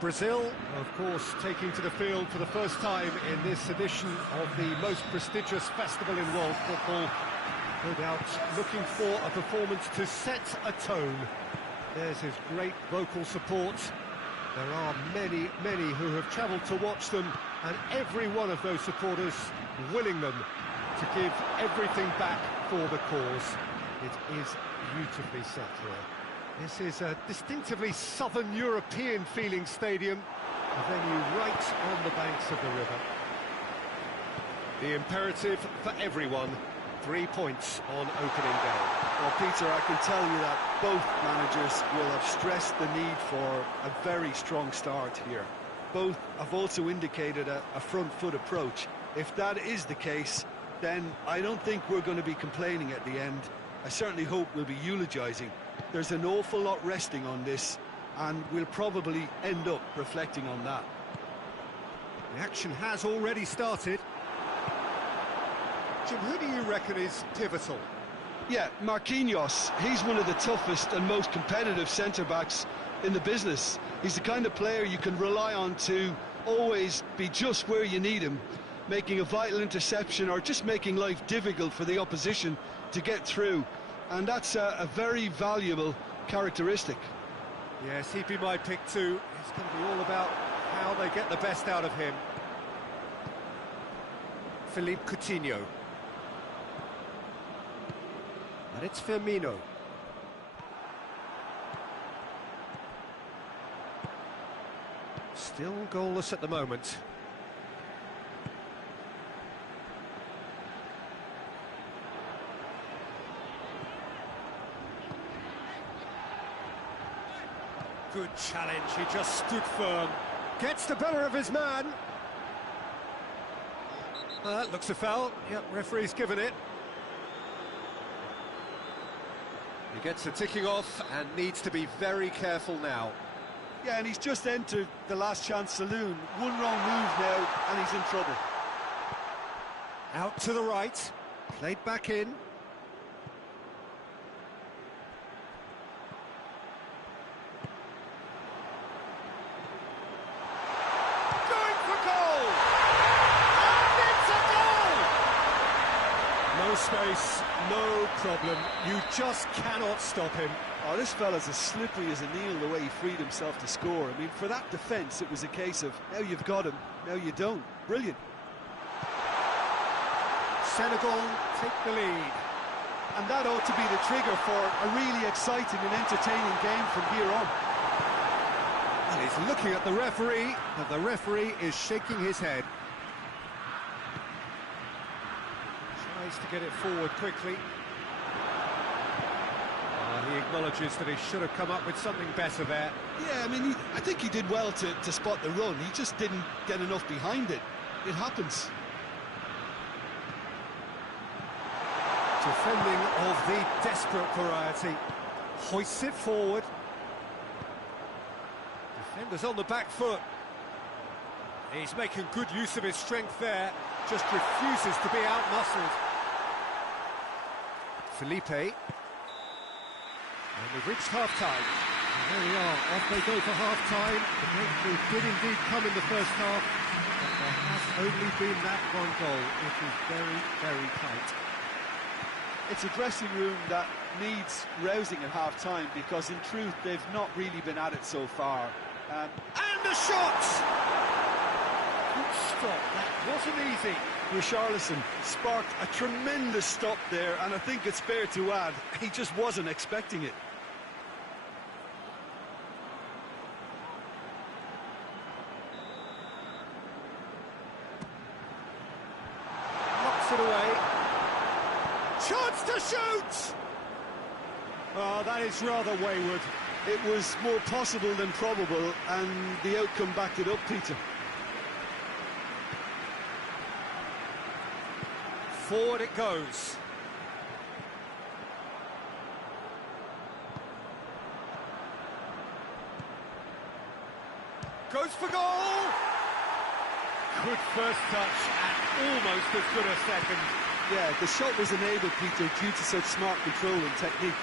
Brazil, of course, taking to the field for the first time in this edition of the most prestigious festival in world football. No doubt looking for a performance to set a tone. There's his great vocal support. There are many, many who have travelled to watch them, and every one of those supporters willing them to give everything back for the cause. It is beautifully set here. This is a distinctively southern European feeling stadium, a venue right on the banks of the river. The imperative for everyone, 3 points on opening day. Well, Peter, I can tell you that both managers will have stressed the need for a very strong start here. Both have also indicated a front foot approach. If that is the case, then I don't think we're going to be complaining at the end. I certainly hope we'll be eulogising. There's an awful lot resting on this, and we'll probably end up reflecting on that. The action has already started. Jim, who do you reckon is pivotal? Yeah, Marquinhos. He's one of the toughest and most competitive centre-backs in the business. He's the kind of player you can rely on to always be just where you need him, making a vital interception or just making life difficult for the opposition to get through. And that's a very valuable characteristic. Yes, he'd be my pick too. It's going to be all about how they get the best out of him. Philippe Coutinho. And it's Firmino. Still goalless at the moment. Good challenge, he just stood firm. Gets the better of his man. That looks a foul. Yep, referee's given it. He gets the ticking off and needs to be very careful now. Yeah, and he's just entered the last chance saloon. One wrong move now, and he's in trouble. Out to the right, played back in. Going for goal! And it's a goal! No space, no problem. You just cannot stop him. Oh, this fella's as slippery as a needle the way he freed himself to score. I mean, for that defence, it was a case of, now you've got him, now you don't. Brilliant. Senegal take the lead. And that ought to be the trigger for a really exciting and entertaining game from here on. And he's looking at the referee, but the referee is shaking his head. Tries to get it forward quickly. He acknowledges that he should have come up with something better there. Yeah, I mean, I think he did well to spot the run. He just didn't get enough behind it. It happens. Defending of the desperate variety. Hoists it forward. Defenders on the back foot. He's making good use of his strength there. Just refuses to be out-muscled. Felipe. And we've reached half-time. And there we are, off they go for half-time. The breakthrough did indeed come in the first half, but there has only been that one goal. It is very, very tight. It's a dressing room that needs rousing at half-time because, in truth, they've not really been at it so far. And the shot! Good stop, that wasn't easy. Richarlison sparked a tremendous stop there, and I think it's fair to add, he just wasn't expecting it. Knocks it away. Chance to shoot! Oh, that is rather wayward. It was more possible than probable, and the outcome backed it up, Peter. Forward it goes. Goes for goal! Good first touch and almost as good a second. Yeah, the shot was enabled, Peter, due to such smart control and technique.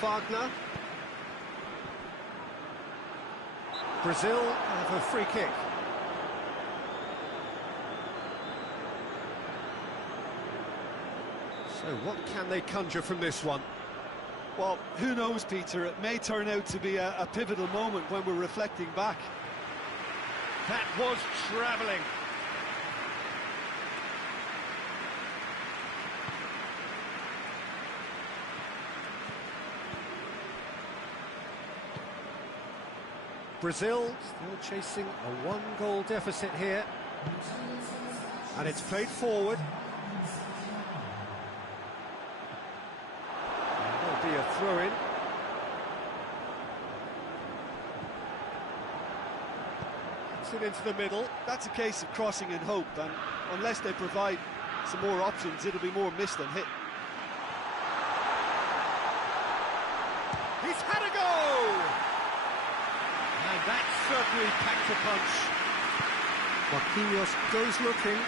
Wagner. Brazil have a free kick. So what can they conjure from this one? Well, who knows, Peter? It may turn out to be a pivotal moment when we're reflecting back. That was travelling. Brazil still chasing a one-goal deficit here. And it's played forward. And there'll be a throw-in. It's it into the middle. That's a case of crossing in hope, and unless they provide some more options, it'll be more miss than hit. He's had a go! And that certainly packed a punch. Marquinhos goes looking.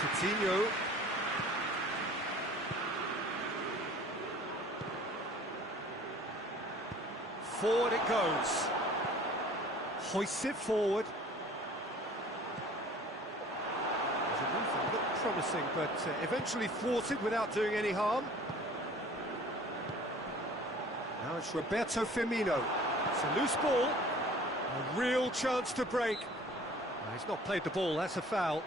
Coutinho. Forward it goes. Hoists it forward. There's a move that looked promising, but eventually thwarted without doing any harm. Now it's Roberto Firmino. It's a loose ball. A real chance to break. No, he's not played the ball, that's a foul.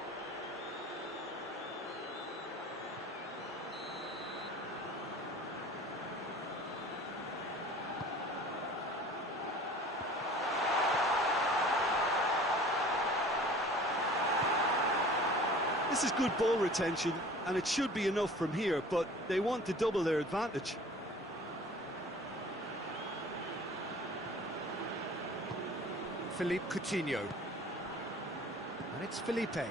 This is good ball retention, and it should be enough from here, but they want to double their advantage. Philippe Coutinho. And it's Felipe. I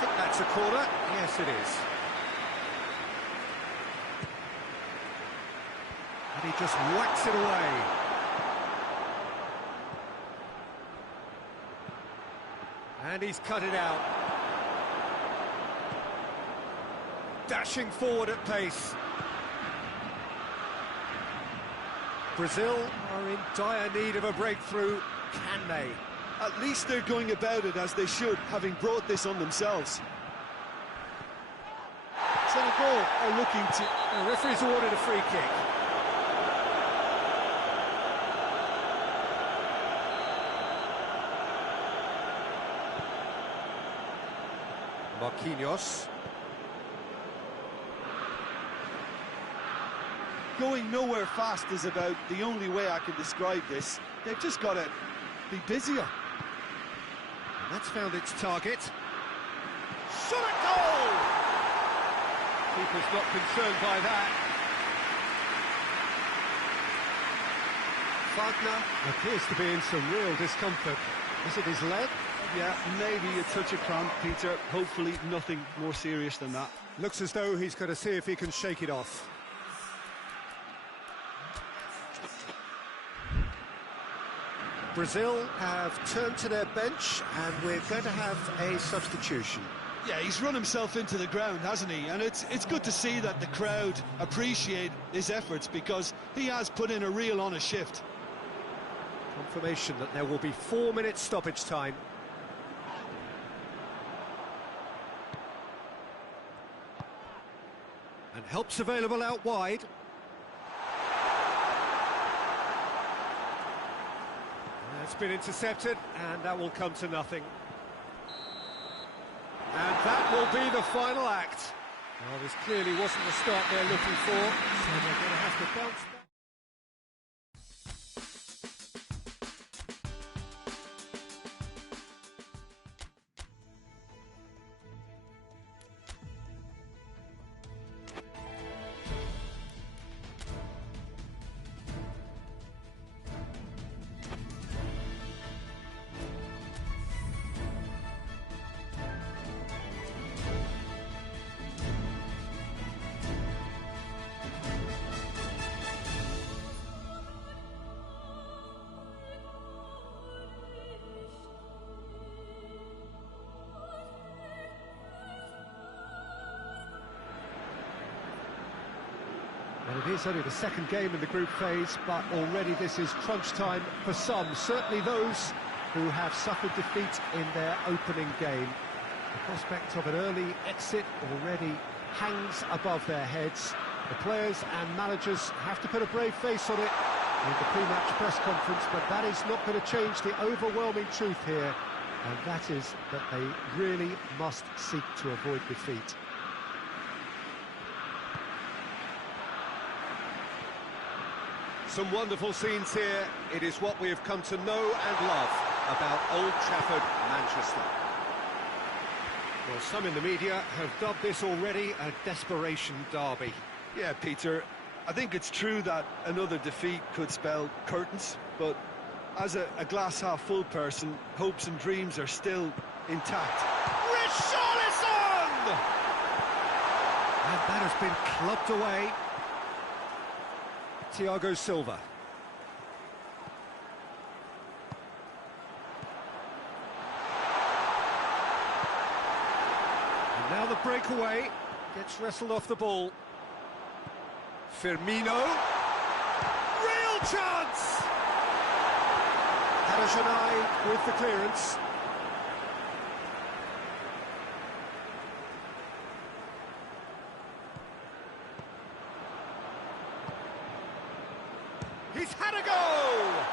think that's a corner. Yes, it is. And he just whacks it away. And he's cut it out. Dashing forward at pace. Brazil are in dire need of a breakthrough. Can they? At least they're going about it as they should, having brought this on themselves. Senegal are looking to... The referee's awarded a free kick. Marquinhos. Going nowhere fast is about the only way I can describe this. They've just got to be busier. And that's found its target. Shot at goal! Keeper's not concerned by that. Wagner appears to be in some real discomfort. Is it his leg? Yeah, maybe a touch of cramp, Peter. Hopefully nothing more serious than that. Looks as though he's going to see if he can shake it off. Brazil have turned to their bench, and we're going to have a substitution. Yeah, he's run himself into the ground, hasn't he? And it's good to see that the crowd appreciate his efforts, because he has put in a real honest shift. Confirmation that there will be 4 minutes stoppage time. And help's available out wide. It's been intercepted, and that will come to nothing. And that will be the final act. Well, this clearly wasn't the start they're looking for, so they're going to have to bounce back. It is only the second game in the group phase, but already this is crunch time for some, certainly those who have suffered defeat in their opening game. The prospect of an early exit already hangs above their heads. The players and managers have to put a brave face on it in the pre-match press conference, but that is not going to change the overwhelming truth here, and that is that they really must seek to avoid defeat. Some wonderful scenes here. It is what we have come to know and love about Old Trafford, Manchester. Well, some in the media have dubbed this already a desperation derby. Yeah, Peter, I think it's true that another defeat could spell curtains, but as a glass-half-full person, hopes and dreams are still intact. Richarlison! And that has been clubbed away. Thiago Silva. And now the breakaway gets wrestled off the ball. Firmino. Real chance! Harajanai with the clearance. He's had a go!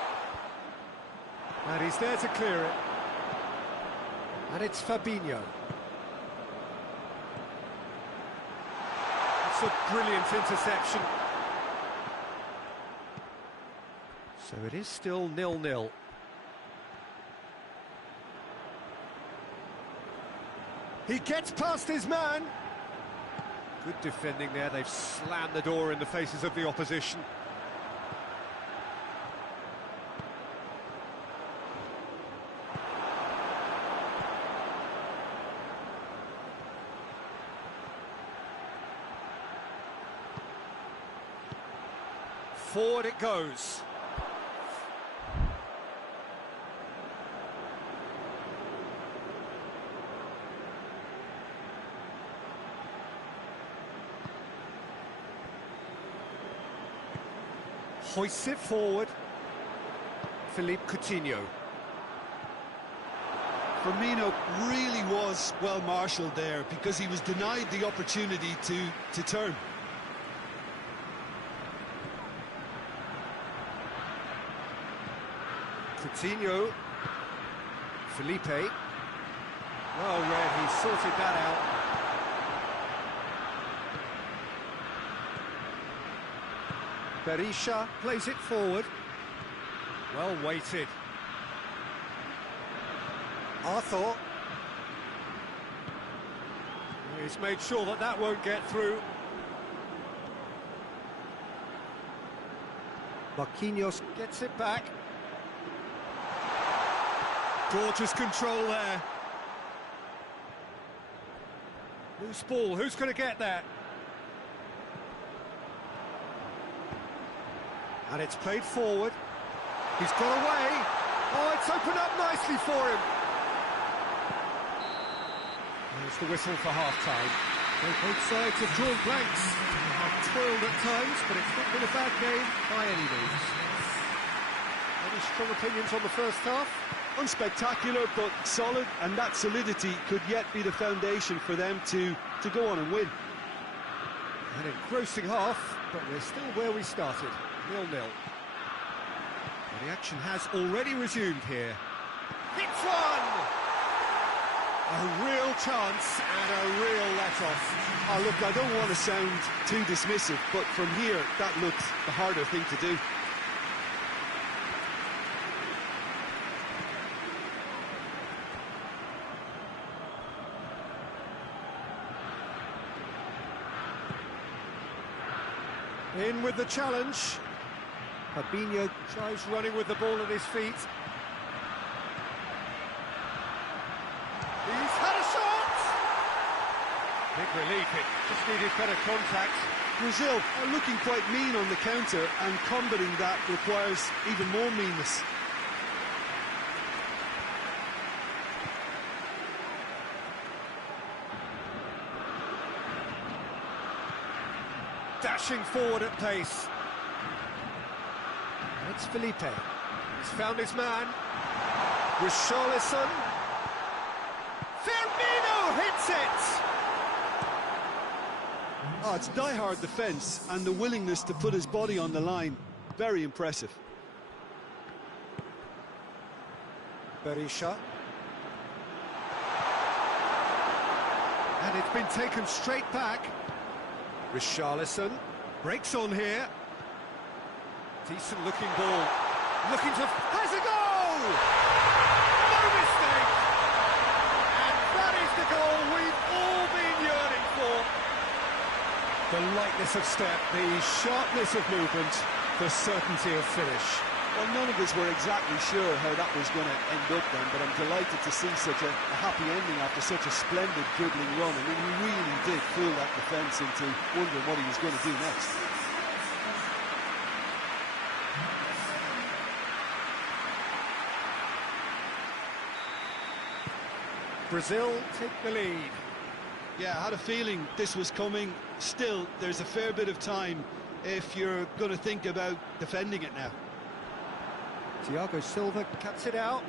And he's there to clear it. And it's Fabinho. It's a brilliant interception. So it is still 0-0. He gets past his man. Good defending there. They've slammed the door in the faces of the opposition. Forward it goes. Hoists it forward. Philippe Coutinho. Firmino really was well marshalled there because he was denied the opportunity to turn. Coutinho. Felipe. Well read, he sorted that out. Berisha plays it forward. Well weighted. Arthur. He's made sure that that won't get through. Marquinhos gets it back. Gorgeous control there. Loose ball, who's going to get that? And it's played forward. He's got away. Oh, it's opened up nicely for him. There's the whistle for half-time. Both sides have drawn blanks. They have toiled at times, but it's not been a bad game by any means. Any strong opinions on the first half? Unspectacular, but solid, and that solidity could yet be the foundation for them to go on and win. An engrossing half, but we're still where we started, 0-0. The action has already resumed here. Hits one! A real chance and a real let-off. Oh, look, I don't want to sound too dismissive, but from here, that looks the harder thing to do. In with the challenge. Fabinho tries running with the ball at his feet. He's had a shot! Big relief, it just needed better contact. Brazil are looking quite mean on the counter, and combating that requires even more meanness. dashing forward at pace. It's Felipe. He's found his man. Richarlison. Firmino hits it! Oh, it's die-hard defence, and the willingness to put his body on the line. Very impressive. Berisha. And it's been taken straight back. Richarlison breaks on here. Decent looking ball. Looking to... has a goal! No mistake! And that is the goal we've all been yearning for. The lightness of step, the sharpness of movement, the certainty of finish. Well, none of us were exactly sure how that was going to end up then, but I'm delighted to see such a happy ending after such a splendid dribbling run. I mean, he really did fool that defence into wondering what he was going to do next. Brazil take the lead. Yeah, I had a feeling this was coming. Still, there's a fair bit of time if you're going to think about defending it now. Thiago Silva cuts it out.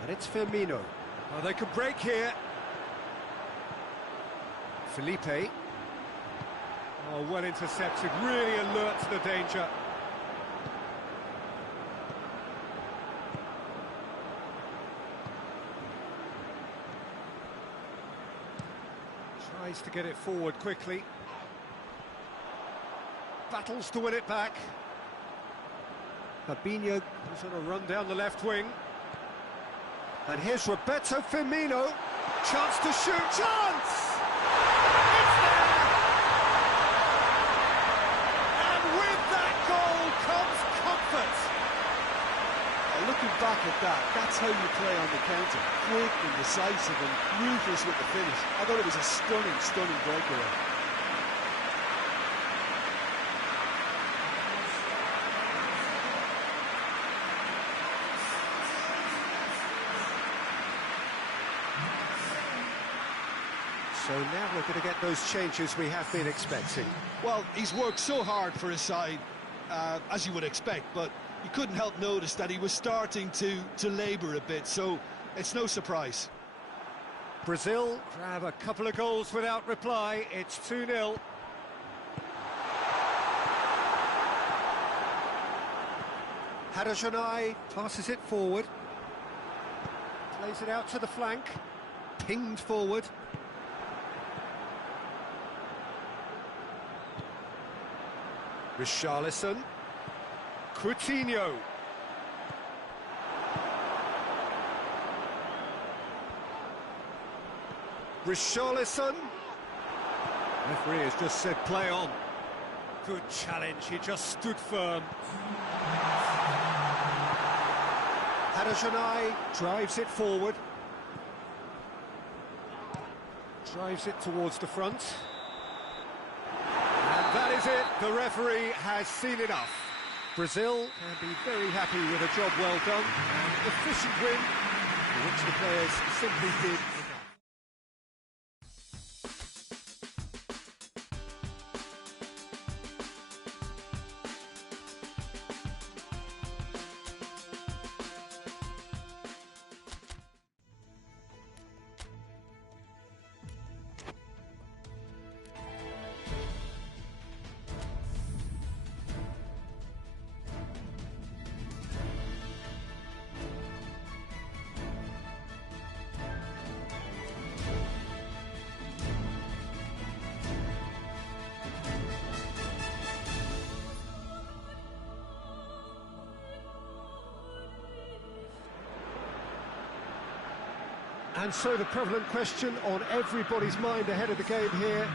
And it's Firmino. Oh, they could break here. Felipe. Oh, well intercepted, really alert to the danger. Tries to get it forward quickly. Battles to win it back. Fabinho goes on a run down the left wing. And here's Roberto Firmino. Chance to shoot. Chance! It's there! And with that goal comes comfort. Looking back at that, that's how you play on the counter. Quick and decisive and ruthless with the finish. I thought it was a stunning, stunning breakaway. So now we're going to get those changes we have been expecting. Well, he's worked so hard for his side, as you would expect, but you couldn't help notice that he was starting to labour a bit, so it's no surprise. Brazil grab a couple of goals without reply. It's 2-0. Harajanai passes it forward. Plays it out to the flank. Pinged forward. Richarlison. Coutinho. Richarlison. Referee has just said play on. Good challenge, he just stood firm. Harajanai drives it forward. Drives it towards the front. And that is it, the referee has seen enough. Brazil can be very happy with a job well done, an efficient win, for which the players simply did enough. And so the prevalent question on everybody's mind ahead of the game here,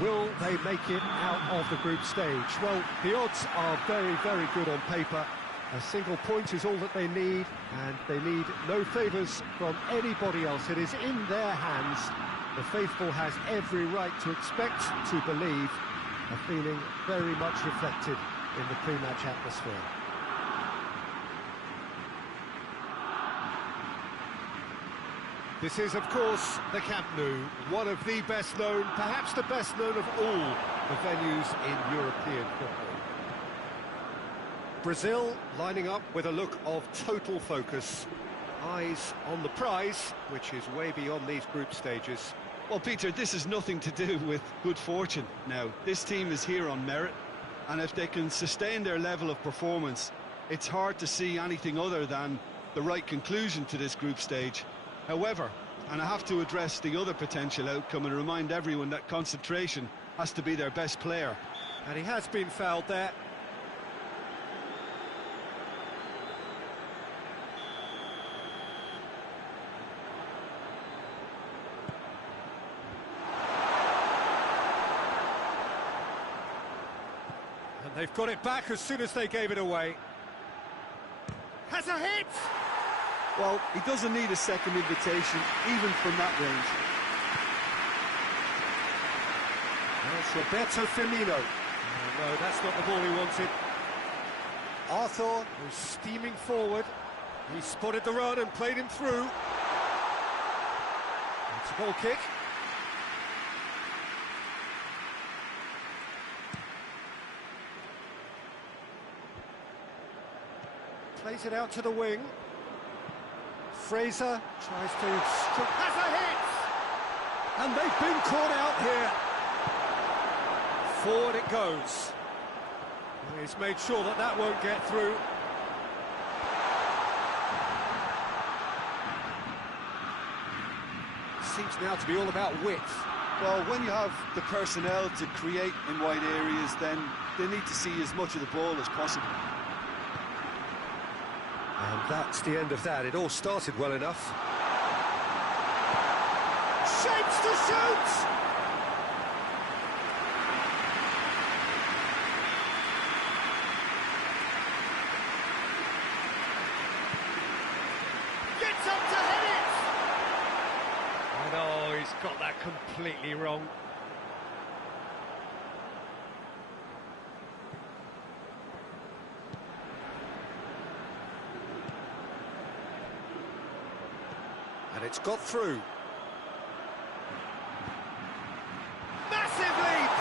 will they make it out of the group stage? Well, the odds are very, very good on paper. A single point is all that they need, and they need no favours from anybody else. It is in their hands. The faithful has every right to expect, to believe, a feeling very much reflected in the pre-match atmosphere. This is, of course, the Camp Nou, one of the best known, perhaps the best known of all the venues in European football. Brazil lining up with a look of total focus. Eyes on the prize, which is way beyond these group stages. Well, Peter, this is nothing to do with good fortune now. This team is here on merit, and if they can sustain their level of performance, it's hard to see anything other than the right conclusion to this group stage. However, and I have to address the other potential outcome and remind everyone that concentration has to be their best player. And he has been fouled there. And they've got it back as soon as they gave it away. Has a hit! Well, he doesn't need a second invitation, even from that range. That's Roberto Firmino. Oh, no, that's not the ball he wanted. Arthur was steaming forward. He spotted the run and played him through. It's a goal kick. Plays it out to the wing. Fraser tries to has a hit! And they've been caught out here. Forward it goes. He's made sure that that won't get through. Seems now to be all about width. Well, when you have the personnel to create in wide areas, then they need to see as much of the ball as possible. And that's the end of that. It all started well enough. Shapes to shoot! Gets up to hit it! And oh, he's got that completely wrong. And it's got through. Massive leap!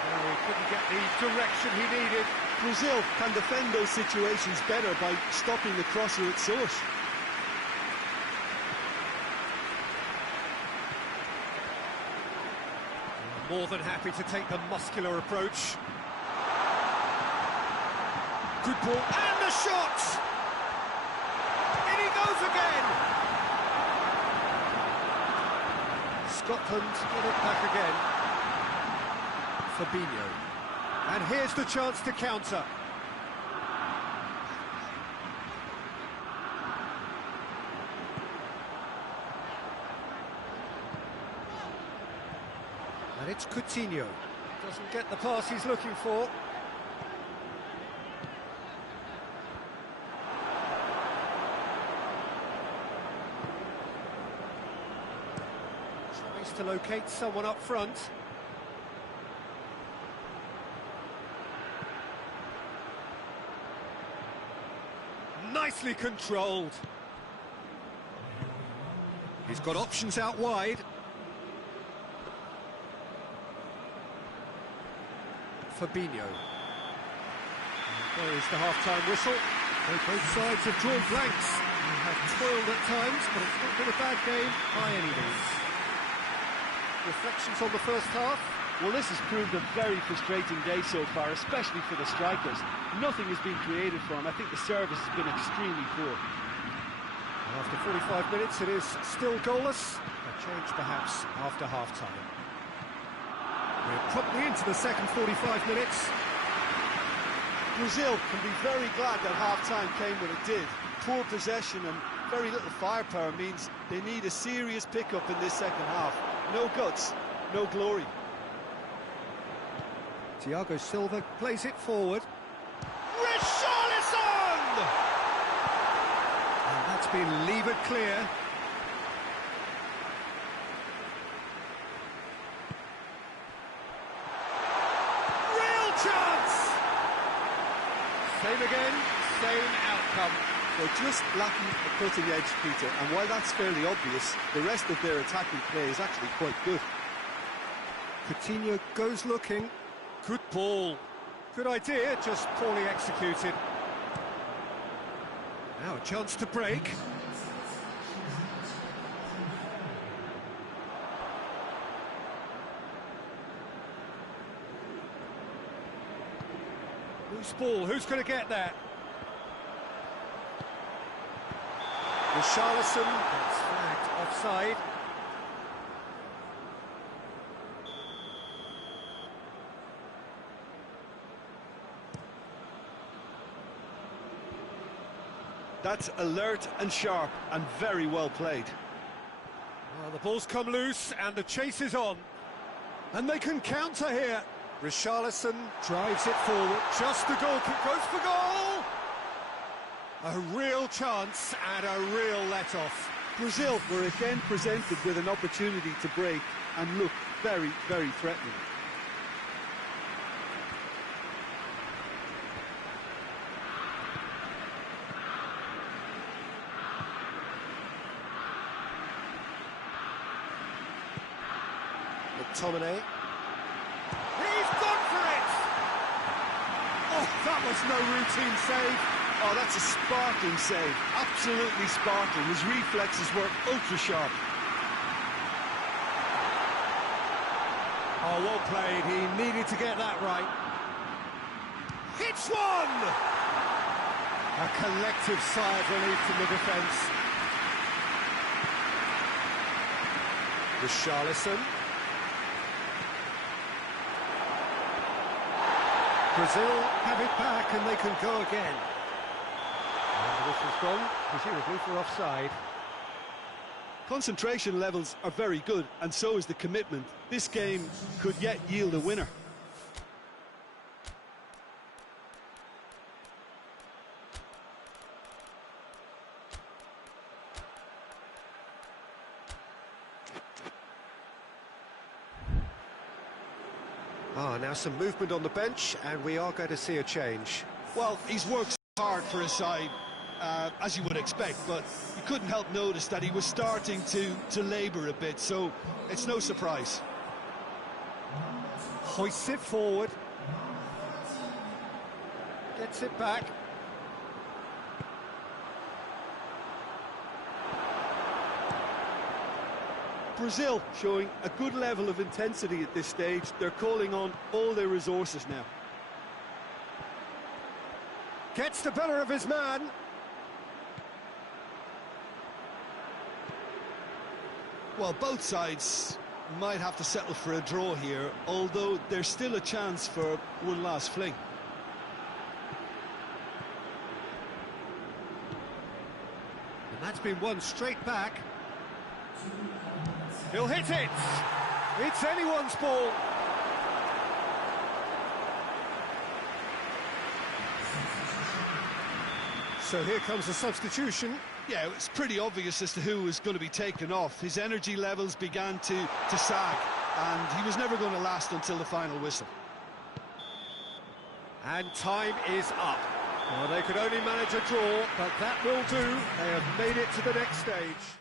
Oh, he couldn't get the direction he needed. Brazil can defend those situations better by stopping the crosser at source. More than happy to take the muscular approach. Good ball, and the shot! In he goes again! Scotland get it back again. Fabinho. And here's the chance to counter. And it's Coutinho. Doesn't get the pass he's looking for. Tries to locate someone up front. Nicely controlled. He's got options out wide. Fabinho. There is the half-time whistle. Both sides have drawn blanks. They have toiled at times, but it's not been a bad game by any means. Reflections on the first half? Well, this has proved a very frustrating day so far, especially for the strikers. Nothing has been created for them. I think the service has been extremely poor. After 45 minutes, it is still goalless. A change, perhaps, after half-time. We're probably into the second 45 minutes. Brazil can be very glad that half-time came when it did. Poor possession and very little firepower means they need a serious pickup in this second half. No guts, no glory. Thiago Silva plays it forward. Richarlison! And that's been levered clear. Real chance! Same again, same outcome. They're just lacking a cutting edge, Peter, and while that's fairly obvious, the rest of their attacking play is actually quite good. Coutinho goes looking. Good ball. Good idea, just poorly executed. Now a chance to break. Loose ball, who's going to get there? Richarlison gets flagged offside. That's alert and sharp and very well played. Well, the ball's come loose and the chase is on. And they can counter here. Richarlison drives it forward. Just the goal kick, goes for goal! A real chance and a real let-off. Brazil were again presented with an opportunity to break and look very, very threatening. McTominay. He's gone for it! Oh, that was no routine save. Oh, that's a sparkling save. Absolutely sparkling. His reflexes were ultra-sharp. Oh, well played. He needed to get that right. Hits one! A collective sigh of relief from the defence. Richarlison. Brazil have it back and they can go again. And the whistle's gone, presumably for offside. Concentration levels are very good, and so is the commitment. This game could yet yield a winner. Now some movement on the bench, and we are going to see a change. Well, he's worked hard for his side, as you would expect, but you couldn't help notice that he was starting to labour a bit, so it's no surprise. Hoists it forward. Gets it back. Brazil showing a good level of intensity at this stage. They're calling on all their resources now. Gets the better of his man. Well, both sides might have to settle for a draw here, although there's still a chance for one last fling. And that's been won straight back. He'll hit it! It's anyone's ball! So here comes the substitution. Yeah, it's pretty obvious as to who was going to be taken off. His energy levels began to sag, and he was never going to last until the final whistle. And time is up. Well, they could only manage a draw, but that will do. They have made it to the next stage.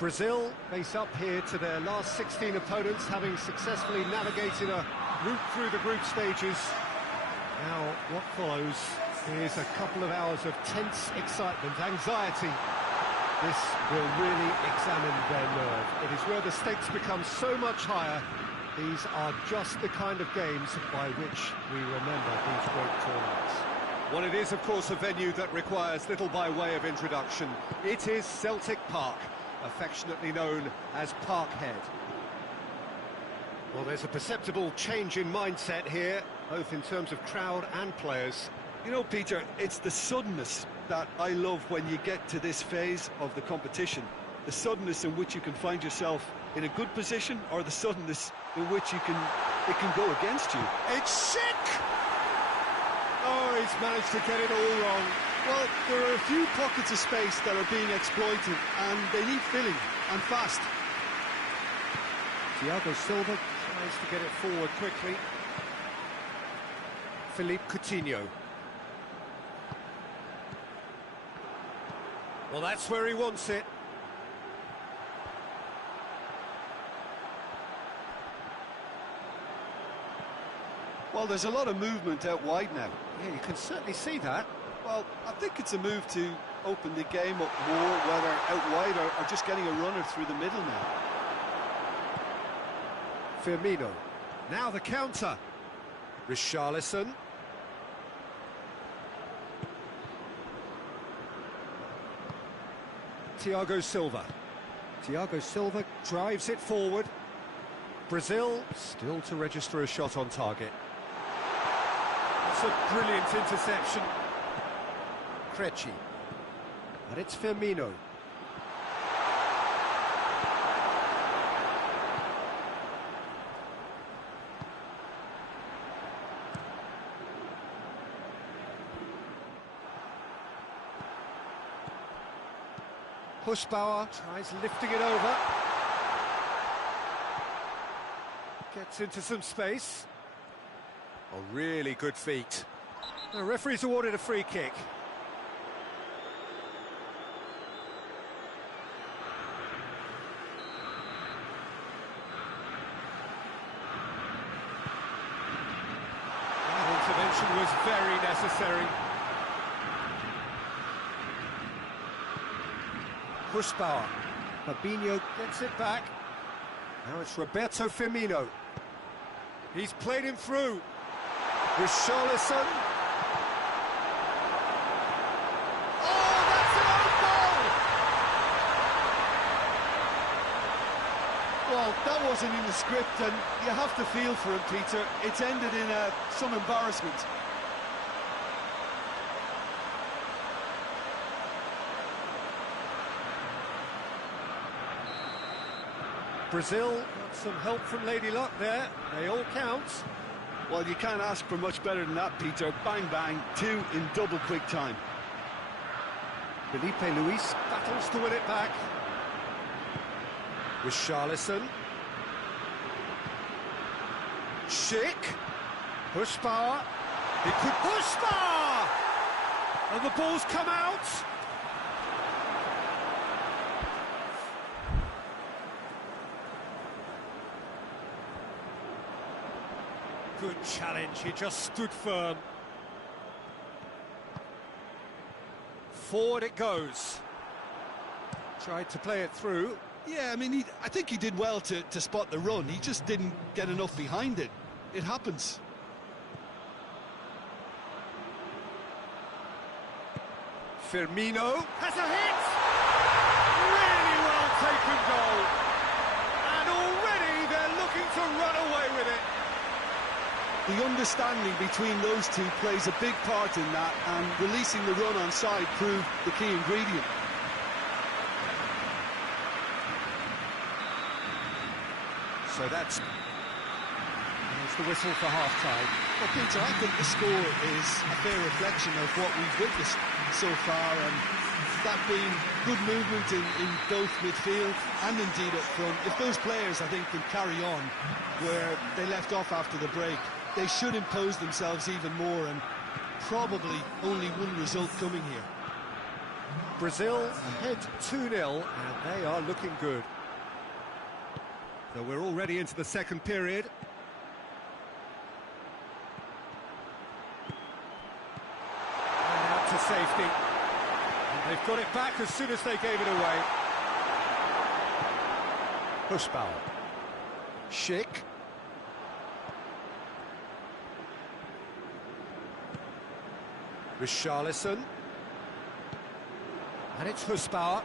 Brazil face up here to their last 16 opponents, having successfully navigated a route through the group stages. Now, what follows is a couple of hours of tense excitement, anxiety. This will really examine their nerve. It is where the stakes become so much higher. These are just the kind of games by which we remember these great tournaments. Well, it is, of course, a venue that requires little by way of introduction. It is Celtic Park. affectionately known as Parkhead. Well, there's a perceptible change in mindset here, both in terms of crowd and players. You know, Peter, it's the suddenness that I love when you get to this phase of the competition. The suddenness in which you can find yourself in a good position, or the suddenness in which it can go against you. It's Schick! Oh, he's managed to get it all wrong. Well, there are a few pockets of space that are being exploited, and they need filling, and fast. Thiago Silva tries to get it forward quickly. Philippe Coutinho. Well, that's where he wants it. Well, there's a lot of movement out wide now. Yeah, you can certainly see that. Well, I think it's a move to open the game up more, whether out wide or just getting a runner through the middle now. Firmino. Now the counter. Richarlison. Thiago Silva. Thiago Silva drives it forward. Brazil still to register a shot on target. It's a brilliant interception. Krejci. And it's Firmino. Pushbauer tries lifting it over. Gets into some space. Oh, really good feet. The referee's awarded a free kick. That intervention was very necessary. Pushbauer. Fabinho gets it back. Now it's Roberto Firmino. He's played him through. Richarlison. Oh, that's an own goal! Well, that wasn't in the script, and you have to feel for him, Peter. It's ended in some embarrassment. Brazil got some help from Lady Luck there. They all count. Well, you can't ask for much better than that, Peter. Bang, bang, two in double quick time. Felipe Luis battles to win it back. Richarlison. Schick. Pushbauer. He could Pushbauer! And the ball's come out. Good challenge, he just stood firm. Forward it goes. Tried to play it through. Yeah, I mean, I think he did well to spot the run. He just didn't get enough behind it. It happens. Firmino has a hit! Really well taken goal. And already they're looking to run away with it. The understanding between those two plays a big part in that, and releasing the run on side proved the key ingredient. So there's the whistle for half-time. Well, Peter, I think the score is a fair reflection of what we've witnessed so far, and that being good movement in both midfield and indeed up front. If those players, I think, can carry on where they left off after the break, they should impose themselves even more, and probably only one result coming here. Brazil ahead 2-0, and they are looking good. So we're already into the second period. And out to safety. And they've got it back as soon as they gave it away. Pushbauer. Schick. Richarlison. And it's Pushbauer.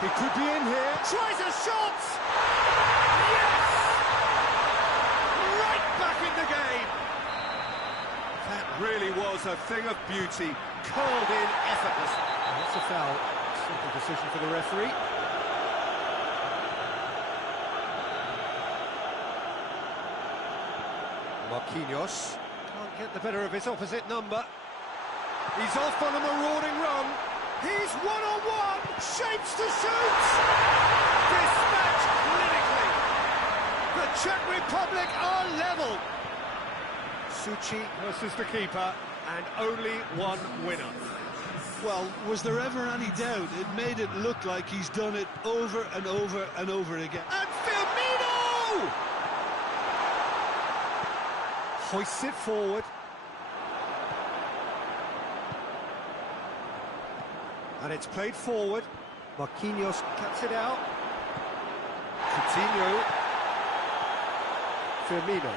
He could be in here. Tries a shot! Yes! Right back in the game! That really was a thing of beauty. Curled in, effortless. And that's a foul. Simple decision for the referee. Marquinhos can't get the better of his opposite number. He's off on a marauding run. He's one-on-one, shapes to shoot! Dispatched clinically. The Czech Republic are level. Suchi versus the keeper, and only one winner. Well, was there ever any doubt? It made it look like he's done it over and over and over again. And Firmino! Hoists it forward. And it's played forward. Marquinhos cuts it out. Coutinho. Firmino.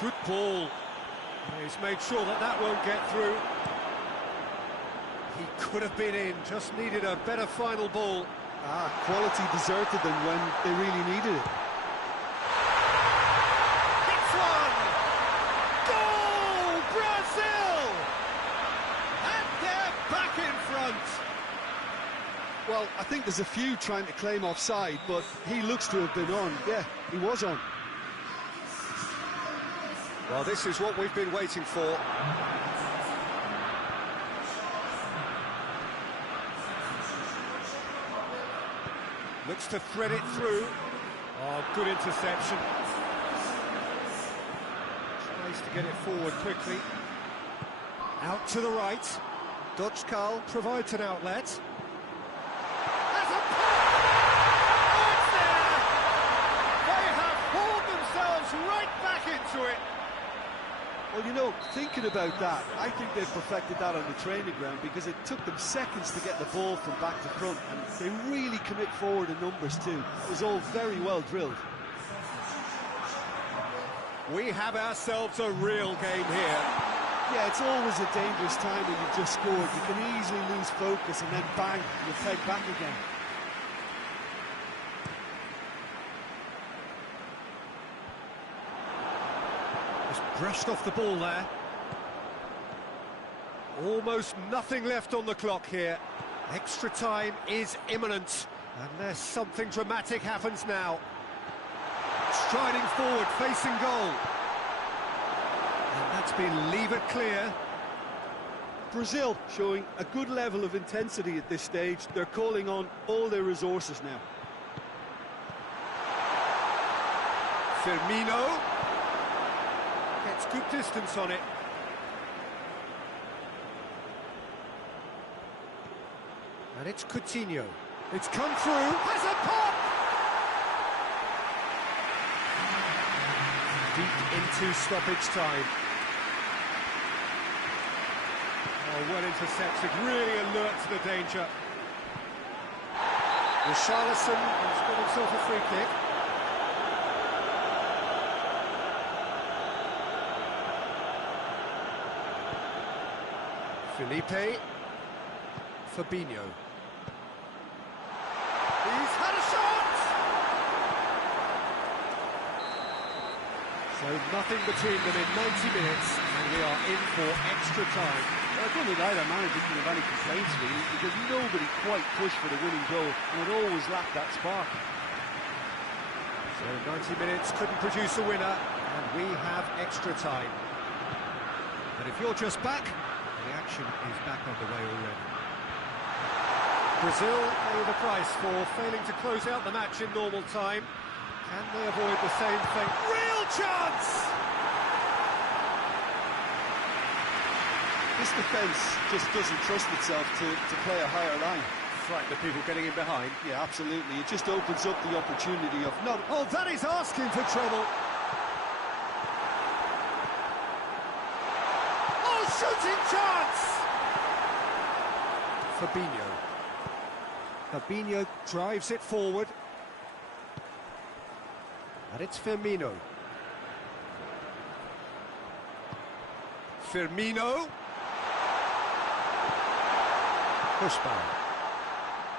Good ball. He's made sure that that won't get through. He could have been in, just needed a better final ball. Quality deserted them when they really needed it. Hits one! Goal! Brazil! And they're back in front. Well, I think there's a few trying to claim offside, but he looks to have been on. Yeah, he was on. Well, this is what we've been waiting for. Looks to thread it through. Oh, good interception. Tries to get it forward quickly. Out to the right. Dodgkal provides an outlet. There's a pop! Oh, it's there! They have hauled themselves right back into it. Well, you know, thinking about that, I think they perfected that on the training ground because it took them seconds to get the ball from back to front, and they really commit forward in numbers too. It was all very well drilled. We have ourselves a real game here. Yeah, it's always a dangerous time when you've just scored. You can easily lose focus and then bang, you peg back again. Just brushed off the ball there. Almost nothing left on the clock here. Extra time is imminent, unless something dramatic happens now. Striding forward, facing goal. And that's been levered clear. Brazil showing a good level of intensity at this stage. They're calling on all their resources now. Firmino gets good distance on it. And it's Coutinho. It's come through. Has a pop! Deep into stoppage time. Oh, well intercepted, really alert to the danger. Richarlison has got himself a free kick. Felipe. Fabinho. He's had a shot! So nothing between them in 90 minutes, and we are in for extra time. I don't think either manager can have any complaints really, because nobody quite pushed for the winning goal, and it always lacked that spark. So 90 minutes couldn't produce a winner, and we have extra time. But if you're just back, the action is back underway already. Brazil pay the price for failing to close out the match in normal time. Can they avoid the same fate? Real chance! This defence just doesn't trust itself to play a higher line. Frighten the people getting in behind. Yeah, absolutely. It just opens up the opportunity of not... Oh, that is asking for trouble. Oh, shooting chance! Fabinho. Fabinho drives it forward. And it's Firmino. Firmino. Pushback.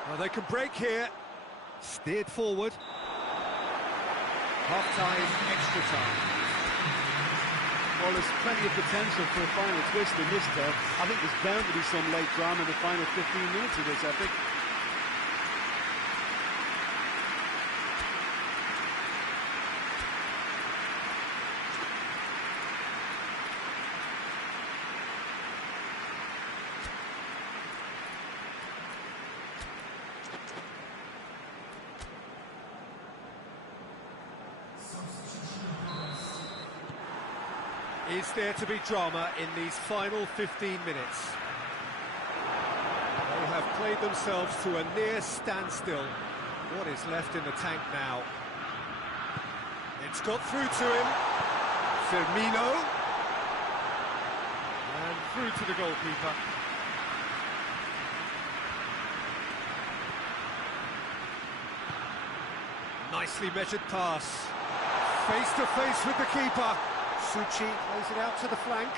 Well, they can break here. Steered forward. Half-time, extra time. Well, there's plenty of potential for a final twist in this tale. I think there's bound to be some late drama in the final 15 minutes of this epic. Is there to be drama in these final 15 minutes? They have played themselves to a near standstill. What is left in the tank now? It's got through to him. Firmino. And through to the goalkeeper. Nicely measured pass. Face to face with the keeper. Suchi plays it out to the flank.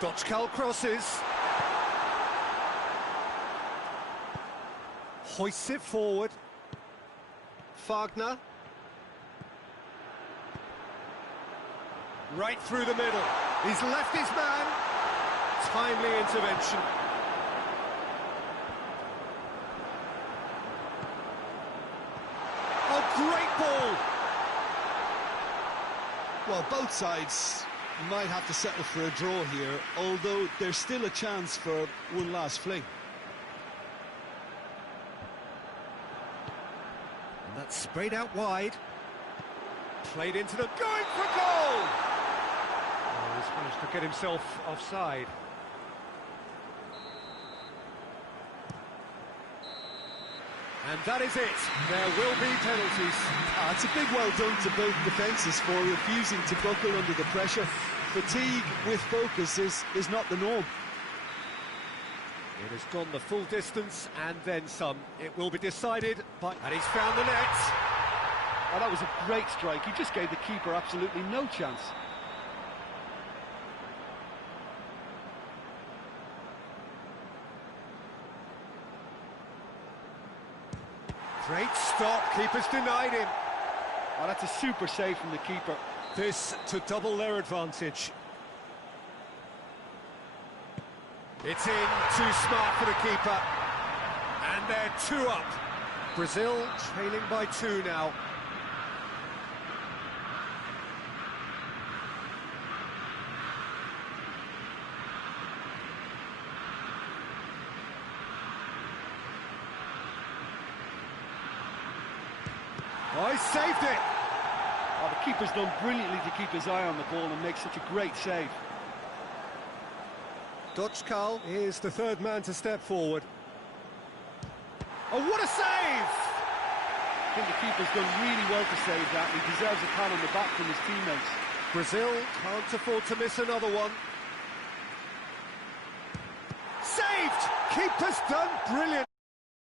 Dochkal crosses. Hoists it forward. Fagner. Right through the middle. He's left his man. Timely intervention. Oh, great ball! Well, both sides might have to settle for a draw here, although there's still a chance for one last fling. And that's sprayed out wide. Played into the... going for goal! Oh, he's managed to get himself offside. And that is it. There will be penalties. It's a big well done to both defences for refusing to buckle under the pressure. Fatigue with focus is not the norm. It has gone the full distance and then some. It will be decided by... And he's found the net. Oh, that was a great strike. He just gave the keeper absolutely no chance. Great stop, keeper's denied him. Oh, that's a super save from the keeper. This to double their advantage. It's in, too smart for the keeper. And they're 2 up. Brazil trailing by 2 now. Oh, he saved it! Oh, the keeper's done brilliantly to keep his eye on the ball and make such a great save. Dochkal is the third man to step forward. Oh, what a save! I think the keeper's done really well to save that. He deserves a pat on the back from his teammates. Brazil can't afford to miss another one. Saved! Keeper's done brilliant.